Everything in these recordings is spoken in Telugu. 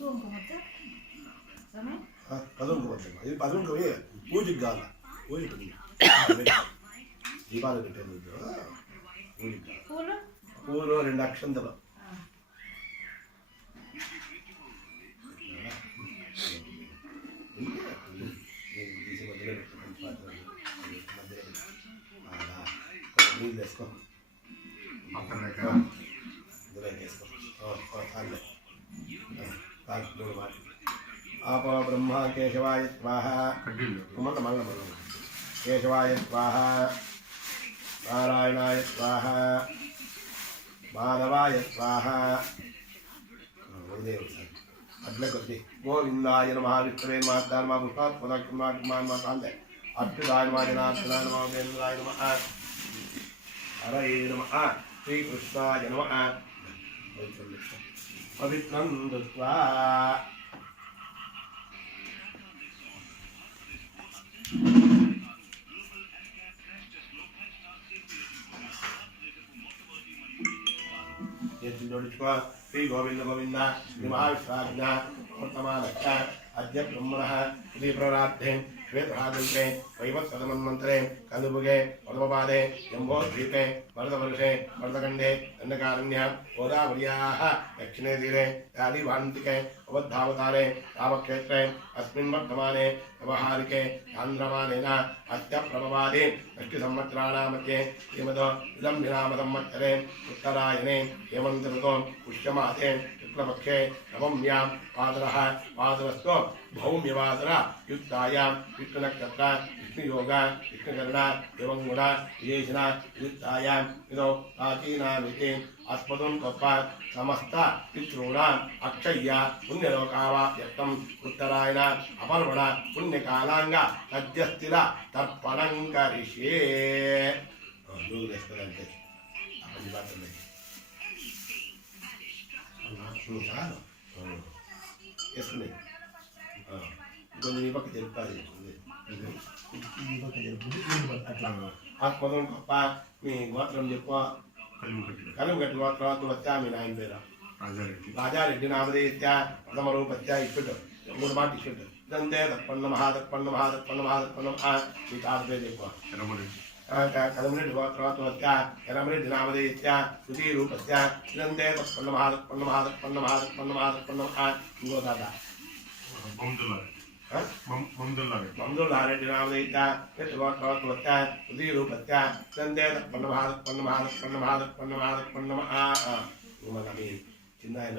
ఇది 10 కుంకుమ పూజకి కాదు పూజకి దీపాలు పెట్టేది పూజకి పూలు 2 అక్షంతలు తీసి మధ్యలో నీళ్ళు వేసుకో आप ब्रह्मा केशवाय स्वाहा केशवाय स्वाहा नारायणाय स्वाहा माधवाय स्वाहा अट्ले कोद्दी गोविंदाय नमः विष्णुवे नमः धर्मा पुष्पात् पुनः कांदे अच्युताय नमः जनार्दनाय नमः वेन्द्राय नमः हरये नमः श्रीकृष्णाय नमः पवित्रं दत्वा श्री गोविंद गोविंद श्री महाविष्णु वर्तमानश्च अद्य ब्रह्मणः श्री प्रराद्धे श्वेतहादुल्के वैवत्सदमन्मन्त्रे कन्दुभुगे वरदपादे जम्बोद्वीपे वरदवर्षे वरदखण्डे दण्डकारण्य गोदावर्याः दक्षिणे तीरे आदिवान्तिके अवद्धावतारे रामक्षेत्रे अस्मिन् वर्तमाने व्यवहारिके आन्द्रमानेन अद्य प्रभवादि षष्टिसंवत्सराणां मध्ये श्रीमदो विलम्बिनामसंवत्सरे उत्तरायणे हेमन्त ऋतौ पुष्यमासे शुक्लपक्षे नवम्यां पादरः पादरस्तु भौम्यवासर युक्तायां विष्णुनक्षत्र विष्णुयोग विष्णुकर्ण एवं गुण विशेषण युक्तायां इदौ प्राचीनामिति अस्मदुं कप्प समस्त पितॄणाम् अक्षय्य पुण्यलोकावाप्यर्थम् उत्तरायण अपर्वण पुण्यकालांग सद्यस्थिर तर्पणं करिष्ये ఆత్మదం గొప్ప మీ గోత్రం చెప్పు కలిమిగట్టి గోత్రం వచ్చా మీ నాయన పేరు రాజారెడ్డి నామధేయత్య ప్రథమ రూపత్య ఇచ్చుడు 3 మాట ఇచ్చుడు ఇదంతే తప్పన్న మహాదప్పన్న మహాదప్పన్న మహాదప్పన్న మీ తాత పేరు చెప్పు కలమరెడ్డి గోత్రం వచ్చ ఎరమరెడ్డి నామధేయత్య శృతి రూపత్య ఇదంతే తప్పన్న మహాదప్పన్న మహాదప్పన్న మహాదప్పన్న మహాదప్పన్న ఇంకో తాత మమ్దుల్లారెడ్డి నామధేయత్య గోత్రం వచ్చ శృతి రూపత్య ఇదంతే తప్పన్న మహాదప్పన్న మహాదప్పన్న మహాదప్పన్న మహాదప్పన్న మీ చిన్నాయన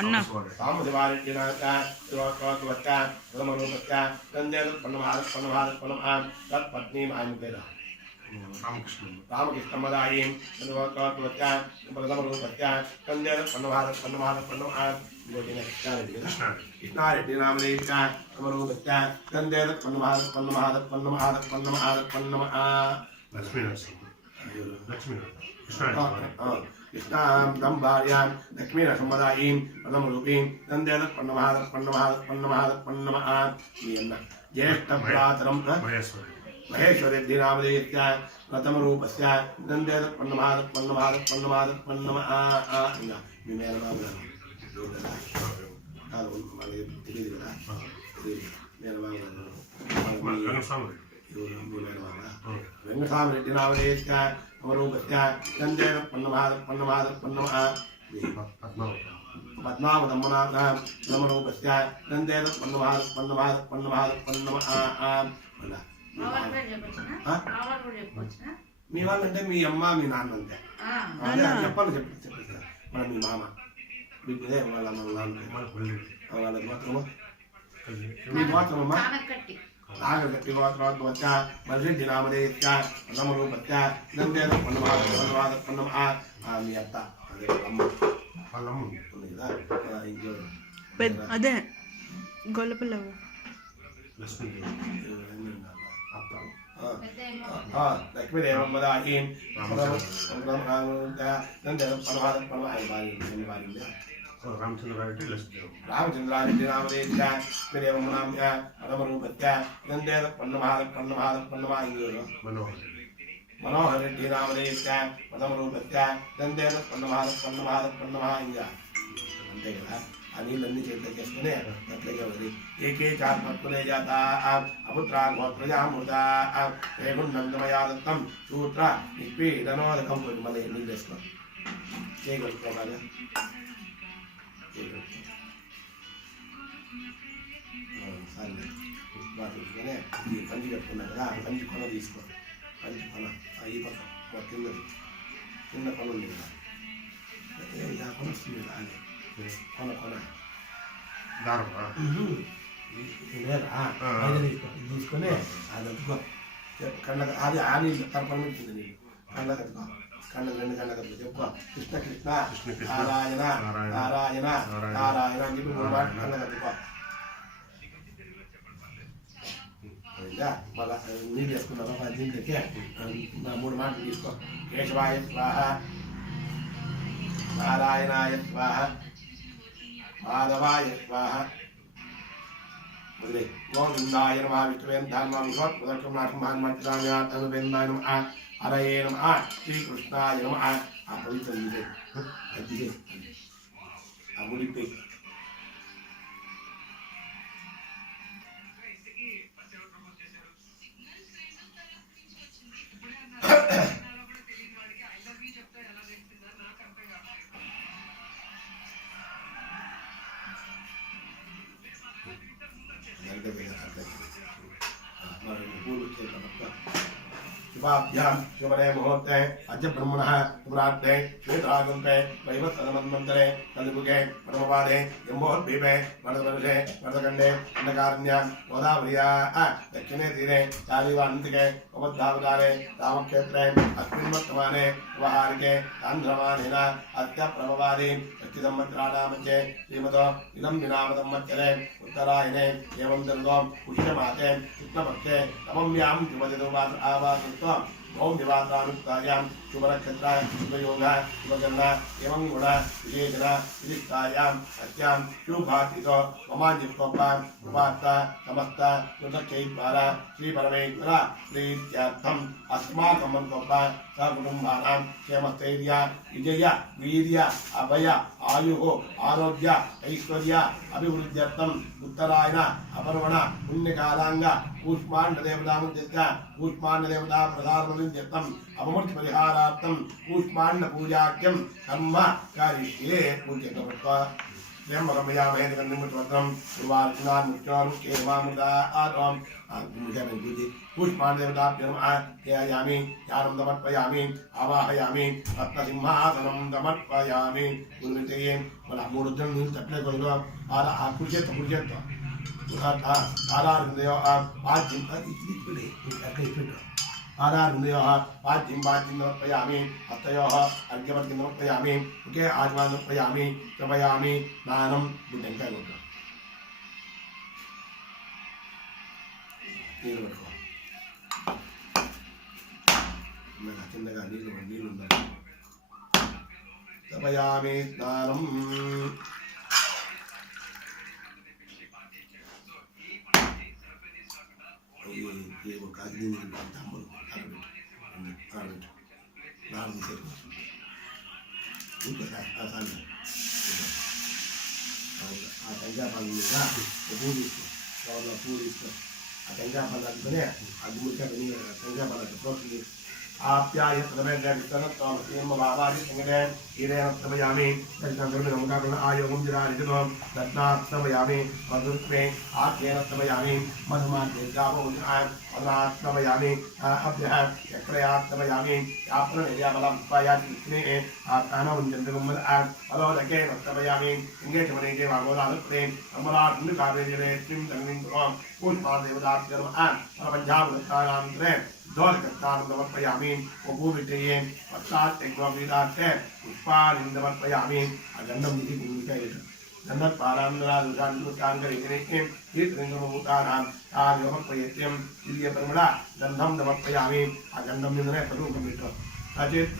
అన్న సామశివారెడ్డి వచ్చ ప్రథమ రూపత్య ఇదంతే తప్పన్న మహాదప్పన్న మహాదప్పన్న తత్పత్ని ఆయన పేరు రామకృష్ణమదాయి వచ్చ ప్రథమ రూపత్య ఇదంతే తప్పన్న మహాదప్పన్న మహాదప్పన్న కృష్ణారెడ్డి నామధేయత్య ప్రథమ రూపత్య ఇదంతే తప్పన్న మహాదప్పన్న మహాదప్పన్న మహాదప్పన్న మహాదప్పన్న कृष्णां भार्यां लक्ष्मीनरसिंहदायीं प्रथमरूपीं दन्दे तत्पन्न महादत्पन्न महादत्पन्न महादत्पन्न ज्येष्ठभ्रातरं महेश्वरेड्डी नामधेयत्य प्रथमरूपस्य दन्दे तत्पन्न महादत्पन्न महादत्पन्न महादत्पन्न మీ మేనమామ తెలియదు కదా వెంకటరామరెడ్డి నామధేయత్య అమరూపత్య దందే తత్పన్న మహాదత్పన్న మహాదత్పన్న పద్మావతమ్మ నమరూపస్య దందే తత్పన్న మహాదత్పన్న మహాదత్పన్న మహాదత్పన్న మీ వాళ్ళంటే మీ అమ్మ మీ నాన్న అంతే చెప్పాలి చెప్పేస్తారు మన మీ మామ ఇదే వాళ్ళ వాళ్ళ గోత్రమా మీ గోత్రమమ్మా నాగగట్టి గోత్రం వచ్చ మల్రెడ్డి నామధేయత్య ప్రథమరూపత్య దందే తత్పన్న మహాదత్పన్న మీ అత్త అదే అమ్మ వాళ్ళమ్మ ఉంది కదా ఇంట్లో అదే గొల్లపిల్ల లక్ష్మీదేవమ్మదాయీం దందే తత్పన్న మహాదత్పన్న రామచంద్రారెడ్డి నామధేయత్య లక్ష్మీదేవమ్మ ప్రథమరూపత్య దందే తత్పన్న మహాదత్పన్న మహాదత్పన్న మనోహర్ రెడ్డి నామధేయత్య ప్రథమరూపత్య దందే తత్పన్న మహాదత్పన్న మహాదత్పన్న అంతే కదా ఆ నీళ్ళన్నీ చేతిలోకి వేసుకుని అట్లాగే వదిలి ఏకే చాత్మత్తులే జాత అపుత్రా గోత్రజామృత రేగుండంతమయా దత్తం సూత్ర నిపీడనోదకం కొంచెం మళ్ళీ నీళ్ళు వేసుకో చేయగలుగుతాం సరే బాగా ఈ పంచి కట్టుకున్నా కదా పంచి కొన తీసుకో పంచి కొన ఈ పక్క కిందది కింద కొన ఉంది కదా కొన వస్తుంది కదా అని కొన కొన తీసుకొని అది అతుకో కళ్ళ అది ఆ నీళ్ళు తరపడి ఉంటుంది నీళ్ళు కళ్ళ కట్టుకో కళ్ళ రెండు కళ్ళ కట్టుకో చెప్పుకో కృష్ణ కృష్ణ నారాయణ నారాయణ నారాయణ అని చెప్పి 3 మాటలు కళ్ళ కట్టుకో మళ్ళా నీళ్ళు వేసుకున్నావా దీంట్లోకి 3 మాటలు తీసుకో కేశవాయ స్వాహ నారాయణాయ స్వాహ మాధవాయ స్వాహ మొదలై గోవిందాయ నమః విష్ణువే నమః విష్ణువే నమః హరయే నమః శ్రీకృష్ణాయ నమః ఆ పవిత్ర నీళ్ళే అది ఆ ముడిపై शुभाभ्यां शुभने मुहूर्ते अद्य ब्रह्मणः शुभरात्रे श्वेतागन्ते वैवत्सनमन्वन्तरे कलियुगे परमपादे जम्बोद्वीपे वरदवर्षे वरदखण्डे अन्धकारण्यां गोदावर्याः दक्षिणे तीरे चालीवान्तिके उपद्धावतारे रामक्षेत्रे अस्मिन् वर्तमाने व्यवहारिके आन्ध्रमानेन अद्य प्रभवादि षष्टिसंवत्सराणामध्ये श्रीमतो इदं विनामसंवत्सरे उत्तरायणे एवं दर्गो पुष्यमासे कृष्णपक्षे नवम्यां शुभदिनोपास आवासुत्वम् ओम निवासानुत्तायां शुभनक्षत्राय शुभयोगः शुभगणना एवं गुण विशेषण विशिष्टायां सत्यां शुभातिथो ममान्यस्वपां उपास्ता समस्त सुदक्षैद्वारा श्रीपरमेश्वर प्रीत्यर्थम् अस्माकं मनसोपा सकुटुम्बानां क्षेमस्थैर्य विजय वीर्य अभय आयुः आरोग्य ऐश्वर्य अभिवृद्ध्यर्थम् उत्तरायण अपर्वण पुण्यकालांग कूष्माण्डदेवतामुद्दिश्य कूष्माण्डदेवता प्रसादमुद्दिश्यम् अपमूर्ति परिहारार्थं कूष्माण्डपूजाख्यं कर्म करिष्ये पूज्यते त्र्यंबकमयामहे निमित्तवत्रं गुरुवार्चनान् मुख्यानुष्ठेमामुदा आत्मं पूजि कूष्माण्डदेवताभ्यो नमः ध्यायामि ध्यानं समर्पयामि आवाहयामि रत्नसिंहासनं समर्पयामि गुरुविजये मला मूर्धन नील तटले कोइलो आला आकुर्जेत आधार पाद्यं समर्पयामि हस्तयोः अर्घ्यवर्गं समर्पयामि मुखे आचमनं समर्पयामि कृपयामि स्नानं बुद्धंकाय कोट्टु నీళ్ళు పట్టుకో చిన్నగా నీళ్ళు సమయామి స్నానం ఒక తమ్ముడు నాలుగు సేపు ఇంకోసారి ఆ పంజాబాద్ మీద పూడిస్తూ పూడిస్తూ ఆ పంజాబాద్ అందుకనే ఆ గుడికాయ పంజాబాద్ ప్రోత్సహించి आप्यायतनमेघामि आयोगं जिराजितं रत्नात्मयामि मधुर्मे आख्येनत्मयामि मधुमात्मयामि अभ्यः चक्रयात्मयामि यापननिर्याबलं पायात्मे आत्मानवञ्चन्द्रगुम्मल अलोदके नत्मयामि इङ्गेशमनेके वागोदालुप्ते अमलात्मकावेजरे त्रिं तन्निं पुरं पुष्पादेवताभ्यो नमः प्रपञ्चावृत्तानान्तरे दोलकत्तानं समर्पयामि उपविजये पश्चात् यज्ञोपवीतार्थे पुष्पाणिं समर्पयामि अगन्धं इति भूमिकाय गन्धत्पारान्दरादुषान्तुकाङ्गरिजनेः तीर्थलिङ्गमभूतानां तान् समर्पयत्यं दिव्यपरिमळ गन्धं समर्पयामि अगन्धं निधने स्वरूपं विष्णु అజిత్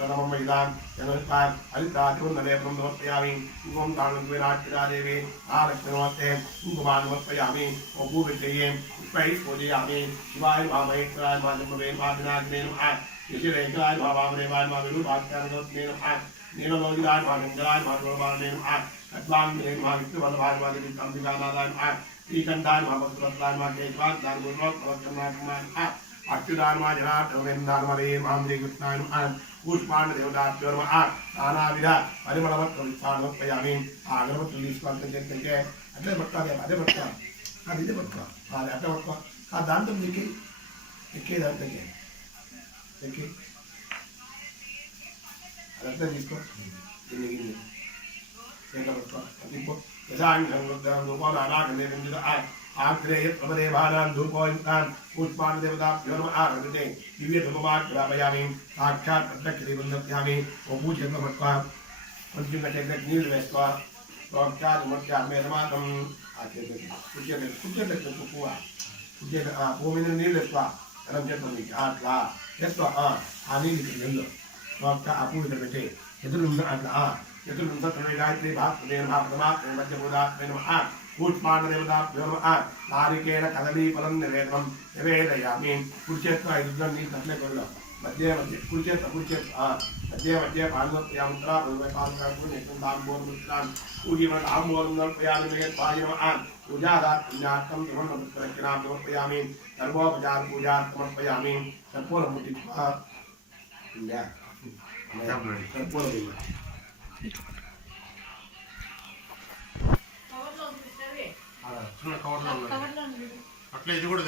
నమం వైదాన్ జనతాన్ హరితాజున్నదే బ్రహ్మవత్యామి ఓం తాళం విరాట్పిరాదేవి ఆలక్ష్మణవత్తే కుంకుమాన్వత్పయామి ఓ భూవిద్యే పుష్పై పూజయామి శివాయ మామహేశ్వరాయ మాధవే మాదినాగ్నే నమః యశిరేఖాయ మావామరేవాయ మావిరూపాఖ్యానగోత్మే నమః నీలలోహితాయ మాగంగరాయ మాధవమానే నమః అద్వాంగే మావిష్ణువల్లభాయ మాదివికంబికానాథాయ నమః శ్రీకంఠాయ మాభక్తవత్తాయ మాకేశ్వాయ దానగురువత్పవత్కమాయ నమః అచ్యుతాన్మా జనార్దనేందాన్మలే మాంద్రీ కృష్ణాయ నమః పుష్పాండ దేవతాభ్యో నమః నానావిధ పరిమళవత్పయామి ఆ అగరబత్తులు తీసుకోవాలంటే చేస్తే అట్లే పట్టుకోవాలి అదే పట్టుకోవాలి అది ఇదే పట్టుకోవాలి అది అట్లా పట్టుకోవాలి ఆ దాంతో ఎక్కే దాంతో ఎక్కి అదంతా తీసుకో గిన్నె గిన్నె ఎట్లా పట్టుకోవాలి అది ఇంకో आग्रेय प्रदेवानां धूपोयुक्तान् पुष्पान् देवताभ्यो नमः आरभते दिव्य धूपमात् ग्रापयामि साक्षात् प्रत्यक्षदीपं ओ पूजयन्तो मत्वा కొంచెం గట్టిగా నీళ్ళు వేసుకో సాక్షాత్ ముత్యామే రమాతం ఆచేత కుర్చీలో పువ్వు పువ్వు మీద నీళ్ళు వేసుకో ఎలా చేస్తాం అట్లా వేసుకో ఆ నీళ్ళు వెళ్ళు ఆ పువ్వు ఇక్కడ పెట్టి ఎదురు అట్లా ఎదురు గాయత్రి భాగం మధ్యభూదాత్మే నమః పుష్పాండదేవతాభ్యో నమః నారికేళ కదలీఫలం నివేదయామి కుడి చేత్తో 5 నీళ్ళు అట్లే కొడదాం మధ్య కుడి చేత్తో మధ్య పాండవప్రియాముద్రా పాదకాలు నెట్టుందాంబోధముద్రాన్ పూజీమన్ ఆంబోధం సమర్పయామి మేఘద్వాయ నమః పూజాదాత్ పుణ్యార్థం సమర్పయామి సమర్పయామి సర్వోపచార పూజా సమర్పయామి కర్పూరముట్టి కర్పూరం అట్లా ఇది కూడా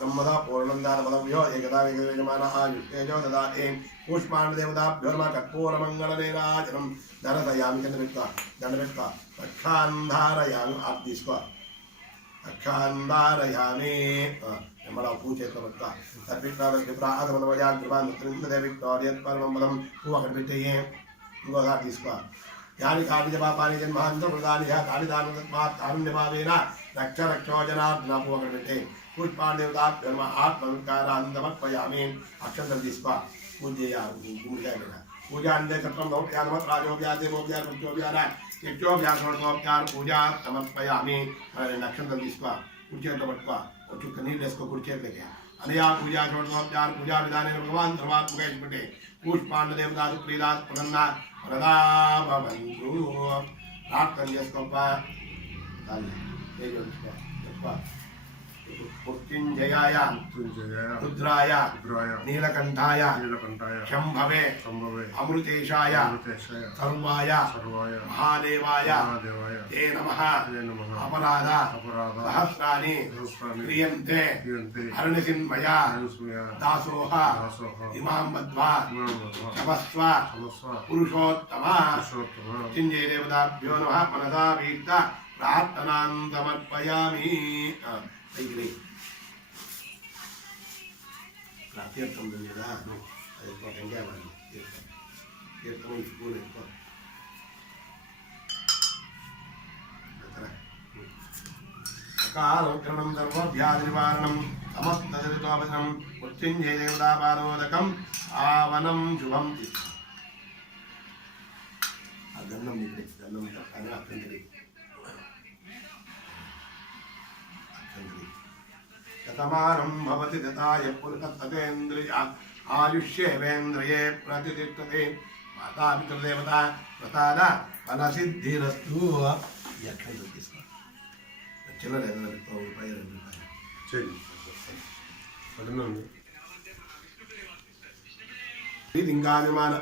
ब्रह्मदा पूर्णंदानमदव्यो एकदा विगजमानः युक्तेजो ददाते पुष्पाण्डदेवताभ्यो नमः कर्पूरमङ्गलनीराजनं दर्शयामि दण्डमित्वा रक्षान्धारयामि आप తీసుకో रक्षान्धारयामि मला पूजेतवत्ता सर्विक्तादस्य प्रागमनवयाग्रवान्त्रिन्ददेविक्तोर्यत्परमं पुव कट्टिये ఇంకోదా తీసుకో యాని కాని జపాపాని జన్మాంత ప్రదాని కాళిదానతస్మాత్ కారుణ్యభావేన రక్ష రక్షోజనార్దన పువ కట్టే పుష్పాండదేవతాభ్యో నమః ఆత్మవికారాంతమర్పయామి అక్షంతలు తీసుకో పూజ చేయాలి पूजा अंदे कथम नोप्यान मत राजोप्या देवोप्या कुचोप्या यज्ञोप्या सर्वोप्या पूजा समर्पयामि नक्षत्र తీసుకో కుర్చేత పట్టుకో చుక్క నీళ్ళు వేసుకో కుర్చేత లేక అనయా పూజా सर्वोप्या पूजा विधाने भगवान सर्वात्मक इष्टपटे पुष्पांड देवता प्रीदात् प्रसन्न प्रदा भवन्तु प्रार्थना చేసుకోపా చాలు చేసుకో मृत्युंजयाय रुद्राय नीलकंठाय शंभवे अमृतेशाय सर्वाय महादेवाय ते नमः अपराध सहस्राणि क्रियन्ते हरणसिन्मया दासोह इमां बद्ध्वा तपस्व पुरुषोत्तम मृत्युंजय देवताभ्यो नमः मनसा वीक्त प्रार्थनां समर्पयामि తీర్థం లేదా అది టెంకాయ తీర్థం స్కూల్ ఎక్కువ కాలం సర్వవ్యాధి నివారణం సమస్తోపనం మృత్యుంజయ దేవతాపారోదకం ఆవనం శుభం ఆ గన్నం ఇక్కడ గన్నం కానీ అక్కడి शतमानं भवति तथाय पुरुषततेन्द्रिय आयुष्येवेन्द्रिये प्रतिष्ठते माता पितृदेवता प्रसाद फलसिद्धिरस्तु यक्षंतु తీసుకో చిల్లర రూపాయి 2 రూపాయలు చెయ్యి పదనండి లింగానుమాన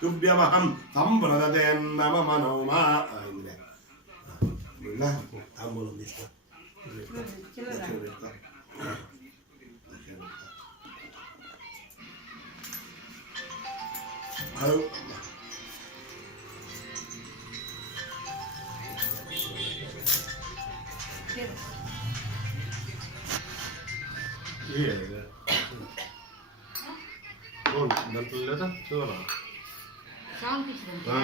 తుభ్యమహం సంప్రదతే నమ మనోమా ఇంద్రే నా తాంబూలం తీస్తా లక్ష్మి పెడతా దాంట్లో లేదా చూడాలా ఆ